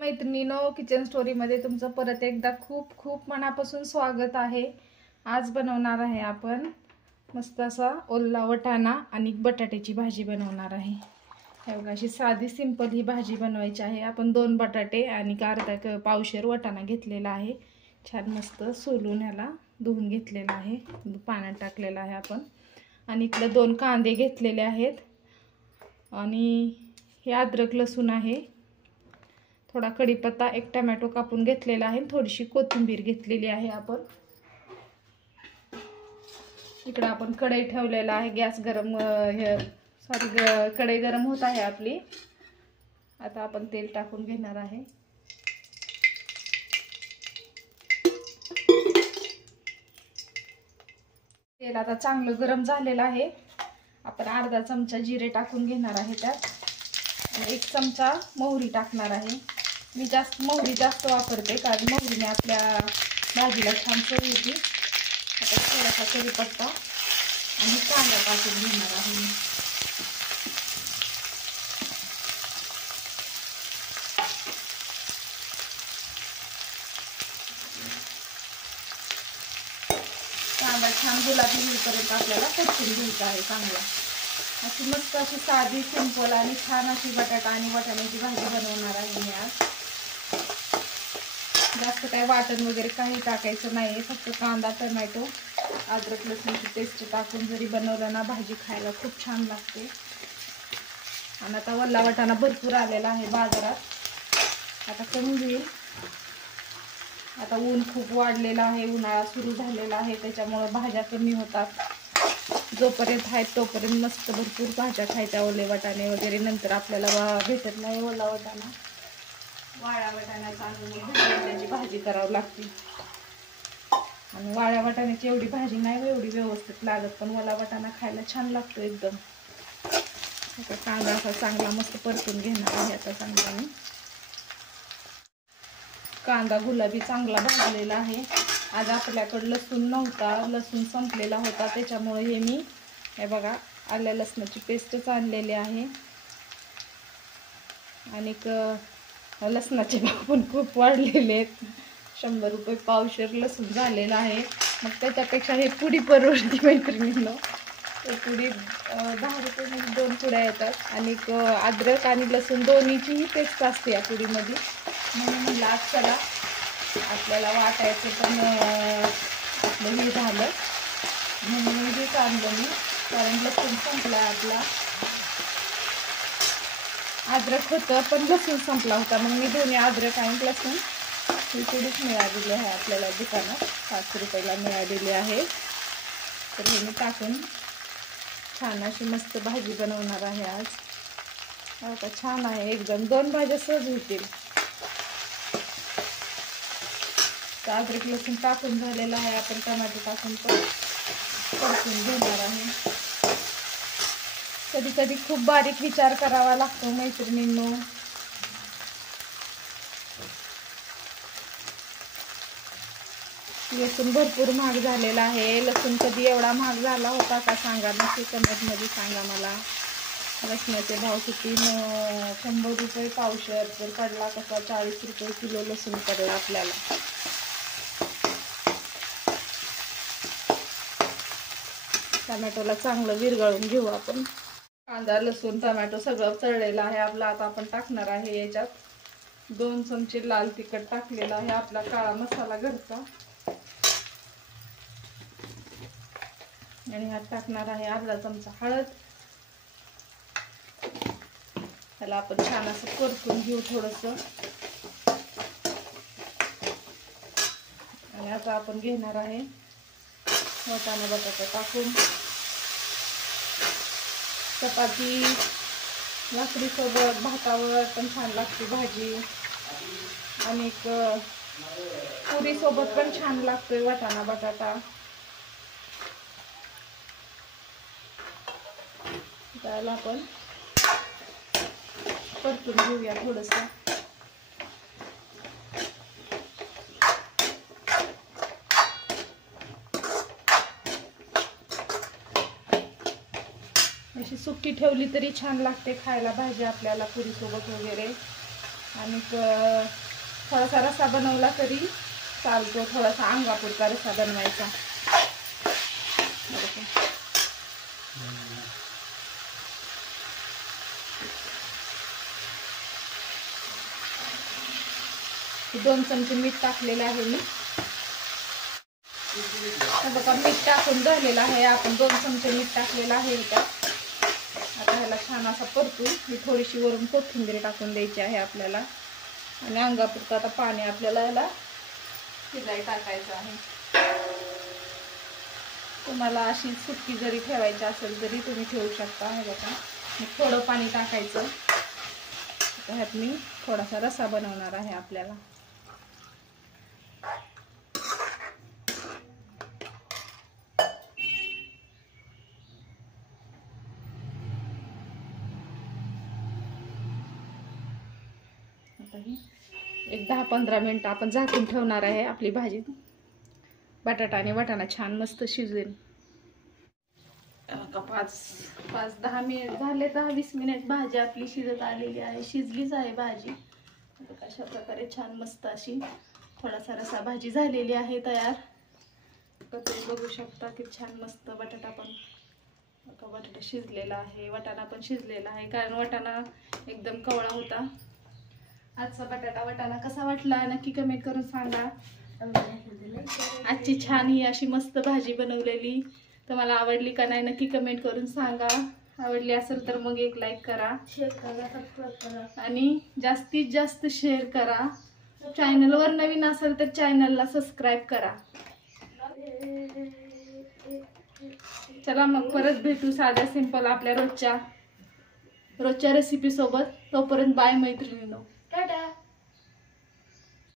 मैत्रिणीनो, kitchen story मध्ये तुमचं परत एकदा खूप खूप मनापासून स्वागत आहे। आज बनवणार आहे आपण मस्त असा ओला वाटाणा आणि बटाट्याची भाजी बनवणार आहे। हे बघा, अशी साधी सिंपल ही भाजी बनवायची आहे। आपण 2 बटाटे आणि अर्धा पावशेर वाटाणा घेतलेला आहे। छान मस्त सोलून ह्याला धुवून घेतलेला आहे, पाण्यात टाकलेला आहे आपण। आणि इकडे 2 कांदे घेतलेले आहेत आणि हे अद्रक लसूण आहे, थोडा कढीपत्ता, 1 टोमॅटो कापून घेतलेला आहे, थोडीशी कोथिंबीर घेतलेली आहे आपण। इकडे आपण कढई ठेवलेला आहे, गॅस गरम कढई गरम होत आहे आपली। आता आपण तेल टाकून घेणार आहे। तेल आता चांगलं गरम झालेलं आहे। आपण अर्धा चमचा जिरे टाकून घेणार आहे त्यात, आणि 1 चमचा मोहरी टाकणार आहे। मी मोहरी जास्त वापरते कारण मोहरीने आपल्या भाजीला छान चव येते। आता थोडासा कढीपत्ता आणि कांदा टाकून घेणार आहे। कांदा छान गुलाबी होईपर्यंत आपल्याला परतून घ्यायचा आहे चांगला। अशी मस्त अशी साधी सिंपल आणि छान अशी बटाटा आणि वाटाण्याची भाजी बनवणार आहे मी आज। जास्त काही वाटण वगैरे काही टाकायचं नाही, फक्त कांदा, टोमॅटो, अद्रक लसूणची पेस्ट टाकून जरी बनवलं ना भाजी खायला खूप छान लागते। आणि आता वल्ला वाटाणा भरपूर आलेला आहे बाजारात, आता कमी होईल। आता ऊन खूप वाढलेलं आहे, उन्हाळा सुरू झालेला आहे, त्याच्यामुळे भाज्या कमी होतात। जोपर्यंत आहेत तोपर्यंत मस्त भरपूर भाज्या खायच्या, ओले वाटाणे वगैरे नंतर आपल्याला भेटत नाही ओला वाटाणा। वाळ्या वाटाण्याचा आणून त्याची भाजी करावी लागते, आणि वाळ्या वाटाण्याची एवढी भाजी नाही एवढी व्यवस्थित लागत, पण ओला वाटाणा खायला छान लागतो एकदम। आता कांदा असा चांगला मस्त परतून घेणार आहे। आता चांगला मी कांदा गुलाबी चांगला भाजलेला आहे। आज आपल्याकडे लसूण नव्हता, लसूण संपलेला होता, त्याच्यामुळे हे मी हे बघा आल्या लसणाची पेस्टच आणलेली आहे। आणि लसणाचे भाव पण खूप वाढलेले आहेत, 100 रुपये पावशेर लसूण झालेला आहे। मग त्याच्यापेक्षा हे पुडी परवडती मैत्रिणींनो। पुडी 10 रुपये मध्ये 2 पुड्या येतात, आणि अद्रक आणि लसूण दोन्हीचीही पेस्ट असते या पुडीमध्ये। म्हणून म्हणलं आज चला आपल्याला वाटायचं पण आपलं हे झालं, म्हणून हेच आणलं मी, कारण लसूण संपला आपला। अद्रक होतं पण लसूण संपला होता, मग मी दोन्ही अद्रक आणि लसूण ही पुडीच मिळालेली आहे आपल्याला दुकानात, 5 रुपयाला मिळालेली आहे। तर हे मी टाकून छान अशी मस्त भाजी बनवणार आहे आज। आता छान आहे एकदम, 2 भाज्या सहज होतील। अद्रक लसूण टाकून झालेला आहे, आपण टोमॅटो टाकून परतून घेणार आहे। कधी कधी खूप बारीक विचार करावा लागतो मैत्रिणींनो। लसूण भरपूर महाग झालेला आहे, लसूण कधी एवढा महाग झाला होता का सांगा, नक्की कमेंटमध्ये सांगा मला। लसणाचे भाव किती, 100 रुपये पावशेर तर पडला कसा, 40 रुपये किलो लसूण पडला आपल्याला। टोमॅटोला चांगलं विरघळून घेऊ आपण। कांदा लसूण टोमॅटो सगळं तळलेलं आहे आपलं। आता आपण टाकणार आहे याच्यात 2 चमचे लाल तिखट टाकलेला आहे, आपला काळा मसाला घरचा, आणि ह्यात टाकणार आहे अर्धा चमचा हळद। त्याला आपण छान असं परतून घेऊ थोडंसं। आणि आता आपण घेणार आहे वाटाणा बटाटा टाकून। चपाती भाकरी सोबत, भातावर पण छान लागते भाजी, आणि पुरी सोबत पण छान लागतोय वाटाणा बटाटा। त्याला आपण परतून घेऊया थोडंसं। अशी सुकी ठेवली तरी छान लागते खायला भाजी आपल्याला पुरी सोबत वगैरे। आणि थोडासा रस्सा बनवला तरी चालतो, थोडासा अंगापुरता रस्सा बनवायचा. दोन चमचे मीठ टाकलेलं आहे मी. बघा मीठ टाकून झालेलं आहे. आपण 2 चमचे मीठ टाकलेलं आहे त्यात. आता ह्याला छान असा परतून ही थोडीशी वरून कोथिंबीर टाकून द्यायची आहे आपल्याला. आणि अंगापुरतं आता पाणी आपल्याला ह्याला शिजायला टाकायचं आहे. तुम्हाला अशी सुट्टी जरी ठेवायची असेल तरी तुम्ही ठेवू शकता. हे बघा मग थोडं पाणी टाकायचं. ह्यात मी थोडासा रस्सा बनवणार आहे आपल्याला. एक 10-15 मिनिटं आपण झाकून ठेवणार आहे आपली भाजी. बटाटा आणि वाटाणा छान मस्त शिजेल. 5-10 मिनिट झाले. 10-20 मिनिट भाजी आपली शिजत आलेली आहे. शिजलीच आहे भाजी. अशा प्रकारे छान मस्त अशी थोडासा रसा भाजी झालेली आहे तयार. तुम्ही बघू शकता की छान मस्त बटाटा पण बटाटा शिजलेला आहे, वाटाणा पण शिजलेला आहे. कारण वाटाणा एकदम कवळा होता. आजचा बटाटा वाटाणा कसा वाटला नक्की कमेंट करून सांगा. आजची छान ही अशी मस्त भाजी बनवलेली तुम्हाला आवडली का नाही नक्की कमेंट करून सांगा. आवडली असेल तर मग एक लाईक करा, शेअर करा, सबस्क्राईब करा आणि जास्तीत जास्त शेअर करा. चॅनलवर नवीन असेल तर चॅनलला सबस्क्राईब करा. चला मग परत भेटू साध्या सिंपल आपल्या रोजच्या रेसिपी सोबत. तोपर्यंत बाय मैत्रिणींनो. टाटा.